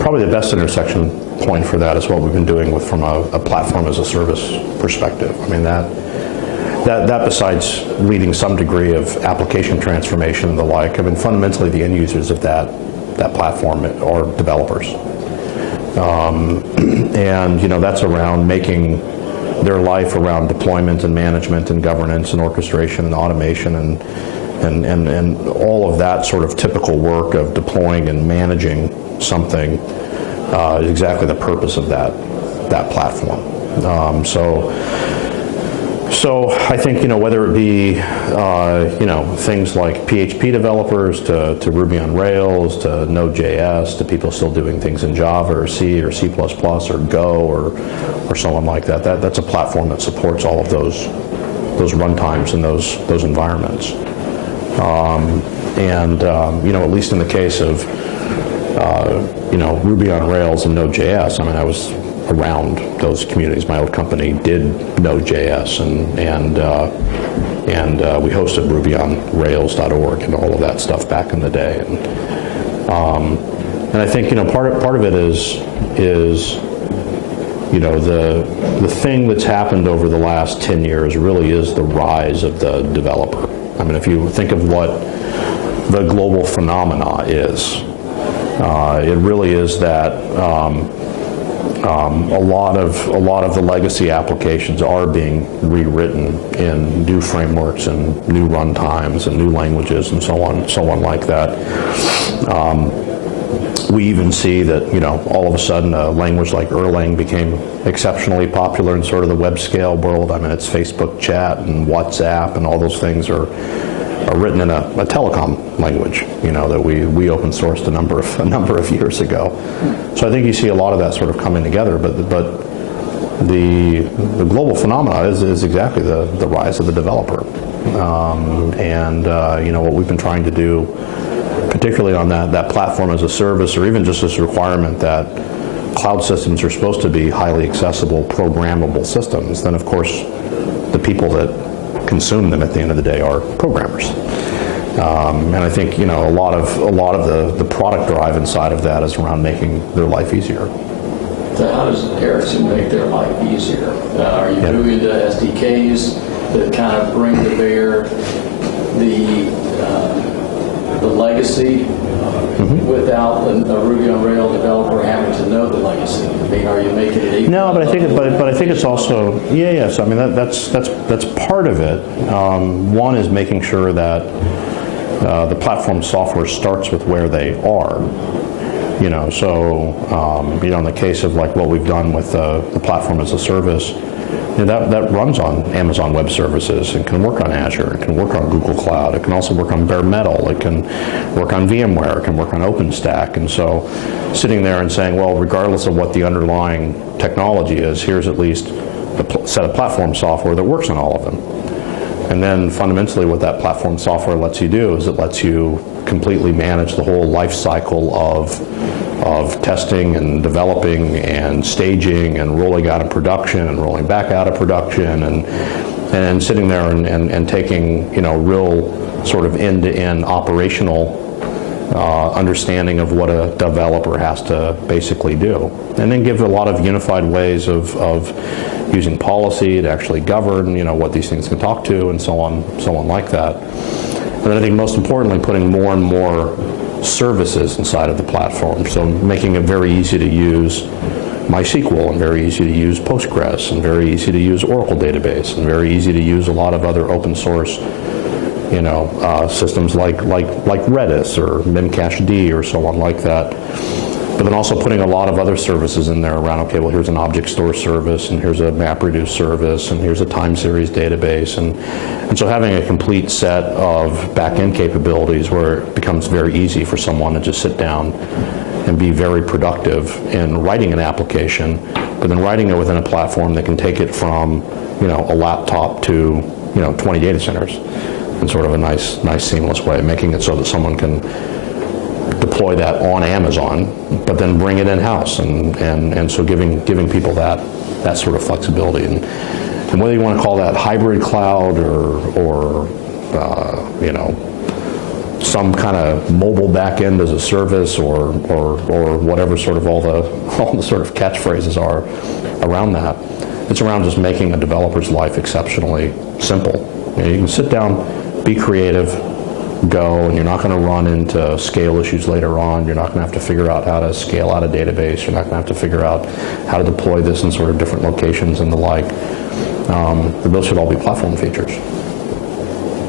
probably the best intersection point for that is what we've been doing with from a platform as a service perspective. I mean, that besides leading some degree of application transformation and the like, I mean, fundamentally the end users of that platform are developers. And, you know, that's around making their life around deployment and management and governance and orchestration and automation and all of that sort of typical work of deploying and managing something is exactly the purpose of that platform. So I think, you know, whether it be, you know, things like PHP developers to Ruby on Rails to Node.js to people still doing things in Java or C or C++ or Go or someone like that, that's a platform that supports all of those runtimes and those environments. You know, at least in the case of, you know, Ruby on Rails and Node.js, I mean, I was around those communities. My old company did Node.js, and we hosted RubyOnRails.org and all of that stuff back in the day. And I think, you know, part of it is you know, the thing that's happened over the last 10 years really is the rise of the developer. I mean, if you think of what the global phenomena is, it really is that a lot of the legacy applications are being rewritten in new frameworks and new runtimes and new languages and so on like that. We even see that, you know, all of a sudden a language like Erlang became exceptionally popular in sort of the web scale world. I mean, it's Facebook chat and WhatsApp and all those things are written in a telecom language, you know, that we open sourced a number of years ago. So I think you see a lot of that sort of coming together, but the global phenomena is exactly the rise of the developer. You know, what we've been trying to do, particularly on that platform as a service, or even just this requirement that cloud systems are supposed to be highly accessible, programmable systems, then of course the people that consume them at the end of the day are programmers. And I think, you know, a lot of the product drive inside of that is around making their life easier. So how does Ericsson make their life easier? Are you doing the SDKs that kind of bring to bear the legacy without a Ruby on Rails developer having to know the legacy? I mean, are you making it easy? No, but I think it's also yes. I mean, that's part of it. One is making sure that the platform software starts with where they are. You know, so you know, in the case of like what we've done with the platform as a service, you know, that runs on Amazon Web Services and can work on Azure, it can work on Google Cloud, it can also work on bare metal, it can work on VMware, it can work on OpenStack. And so sitting there and saying, well, regardless of what the underlying technology is, here's at least a set of platform software that works on all of them. And then fundamentally what that platform software lets you do is it lets you completely manage the whole life cycle of testing and developing and staging and rolling out of production and rolling back out of production and sitting there and taking, you know, real sort of end-to-end operational understanding of what a developer has to basically do. And then give a lot of unified ways of using policy to actually govern, you know, what these things can talk to and so on like that. And then I think most importantly, putting more and more services inside of the platform. So making it very easy to use MySQL and very easy to use Postgres and very easy to use Oracle database and very easy to use a lot of other open source, you know, systems like Redis or Memcached or so on like that. But then also putting a lot of other services in there around, okay, well, here's an object store service, and here's a MapReduce service, and here's a time series database. And so having a complete set of back-end capabilities where it becomes very easy for someone to just sit down and be very productive in writing an application, but then writing it within a platform that can take it from, you know, a laptop to, you know, 20 data centers in sort of a nice seamless way, making it so that someone can deploy that on Amazon, but then bring it in-house, and so giving people that sort of flexibility, and whether you want to call that hybrid cloud or you know, some kind of mobile back end as a service or whatever sort of all the sort of catchphrases are around that. It's around just making a developer's life exceptionally simple. You can sit down, be creative, go, and you're not going to run into scale issues later on. You're not going to have to figure out how to scale out a database. You're not going to have to figure out how to deploy this in sort of different locations and the like. Those should all be platform features.